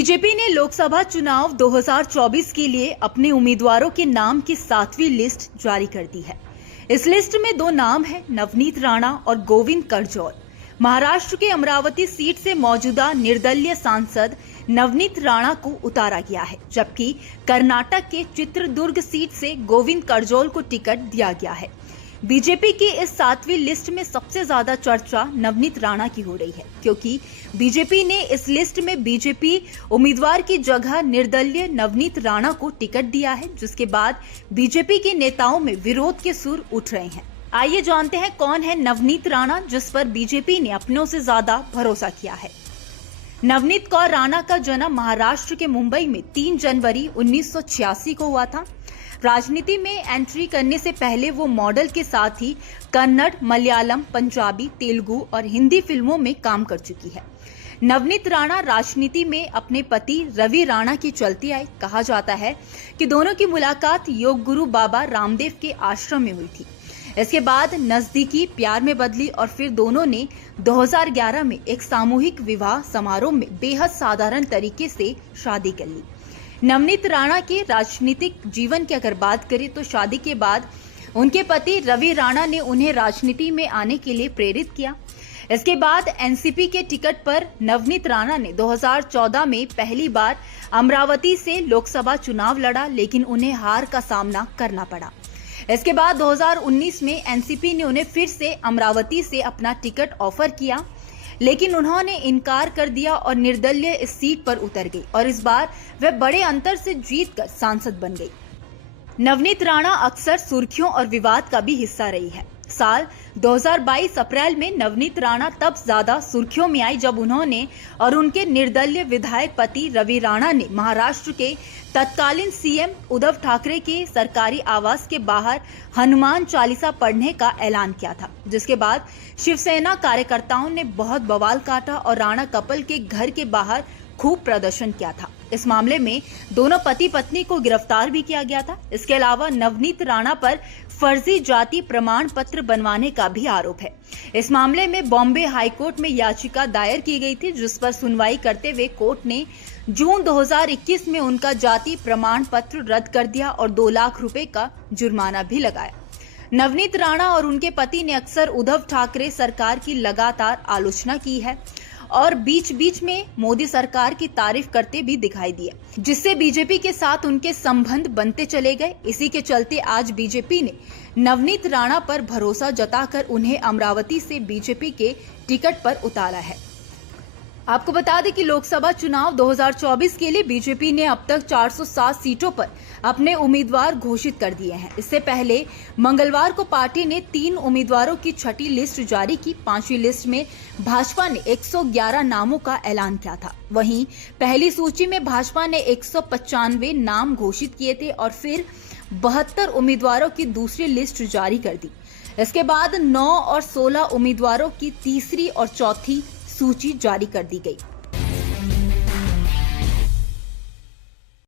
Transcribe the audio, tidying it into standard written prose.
BJP ने लोकसभा चुनाव 2024 के लिए अपने उम्मीदवारों के नाम की 7वीं लिस्ट जारी कर दी है। इस लिस्ट में 2 नाम हैं, नवनीत राणा और गोविंद करजोल। महाराष्ट्र के अमरावती सीट से मौजूदा निर्दलीय सांसद नवनीत राणा को उतारा गया है, जबकि कर्नाटक के चित्रदुर्ग सीट से गोविंद करजोल को टिकट दिया गया है। बीजेपी की इस 7वीं लिस्ट में सबसे ज्यादा चर्चा नवनीत राणा की हो रही है, क्योंकि बीजेपी ने इस लिस्ट में बीजेपी उम्मीदवार की जगह निर्दलीय नवनीत राणा को टिकट दिया है, जिसके बाद बीजेपी के नेताओं में विरोध के सुर उठ रहे हैं। आइए जानते हैं कौन है नवनीत राणा, जिस पर बीजेपी ने अपनों से ज्यादा भरोसा किया है। नवनीत कौर राणा का जन्म महाराष्ट्र के मुंबई में 3 जनवरी 1986 को हुआ था। राजनीति में एंट्री करने से पहले वो मॉडल के साथ ही कन्नड़, मलयालम, पंजाबी, तेलुगु और हिंदी फिल्मों में काम कर चुकी है। नवनीत राणा राजनीति में अपने पति रवि राणा की चलती आई। कहा जाता है कि दोनों की मुलाकात योग गुरु बाबा रामदेव के आश्रम में हुई थी। इसके बाद नजदीकी प्यार में बदली और फिर दोनों ने 2011 में एक सामूहिक विवाह समारोह में बेहद साधारण तरीके से शादी कर ली। नवनीत राणा के राजनीतिक जीवन की अगर बात करें तो शादी के बाद उनके पति रवि राणा ने उन्हें राजनीति में आने के लिए प्रेरित किया। इसके बाद एनसीपी के टिकट पर नवनीत राणा ने 2014 में पहली बार अमरावती से लोकसभा चुनाव लड़ा, लेकिन उन्हें हार का सामना करना पड़ा। इसके बाद 2019 में एनसीपी ने उन्हें फिर से अमरावती से अपना टिकट ऑफर किया, लेकिन उन्होंने इनकार कर दिया और निर्दलीय इस सीट पर उतर गई और इस बार वह बड़े अंतर से जीतकर सांसद बन गई। नवनीत राणा अक्सर सुर्खियों और विवाद का भी हिस्सा रही है। साल 2022 अप्रैल में नवनीत राणा तब ज्यादा सुर्खियों में आई जब उन्होंने और उनके निर्दलीय विधायक पति रवि राणा ने महाराष्ट्र के तत्कालीन सीएम उद्धव ठाकरे के सरकारी आवास के बाहर हनुमान चालीसा पढ़ने का ऐलान किया था, जिसके बाद शिवसेना कार्यकर्ताओं ने बहुत बवाल काटा और राणा कपल के घर के बाहर खूब प्रदर्शन किया था। इस मामले में दोनों पति पत्नी को गिरफ्तार भी किया गया था। इसके अलावा नवनीत राणा पर फर्जी जाति प्रमाण पत्र बनवाने का भी आरोप है। इस मामले में बॉम्बे हाईकोर्ट में याचिका दायर की गई थी, जिस पर सुनवाई करते हुए कोर्ट ने जून 2021 में उनका जाति प्रमाण पत्र रद्द कर दिया और 2 लाख रुपए का जुर्माना भी लगाया। नवनीत राणा और उनके पति ने अक्सर उद्धव ठाकरे सरकार की लगातार आलोचना की है और बीच बीच में मोदी सरकार की तारीफ करते भी दिखाई दिए, जिससे बीजेपी के साथ उनके संबंध बनते चले गए। इसी के चलते आज बीजेपी ने नवनीत राणा पर भरोसा जताकर उन्हें अमरावती से बीजेपी के टिकट पर उतारा है। आपको बता दें कि लोकसभा चुनाव 2024 के लिए बीजेपी ने अब तक 407 सीटों पर अपने उम्मीदवार घोषित कर दिए हैं। इससे पहले मंगलवार को पार्टी ने 3 उम्मीदवारों की छठी लिस्ट जारी की। 5वीं लिस्ट में भाजपा ने 111 नामों का ऐलान किया था। वहीं पहली सूची में भाजपा ने 195 नाम घोषित किए थे और फिर 72 उम्मीदवारों की दूसरी लिस्ट जारी कर दी। इसके बाद 9 और 16 उम्मीदवारों की तीसरी और चौथी सूची जारी कर दी गई।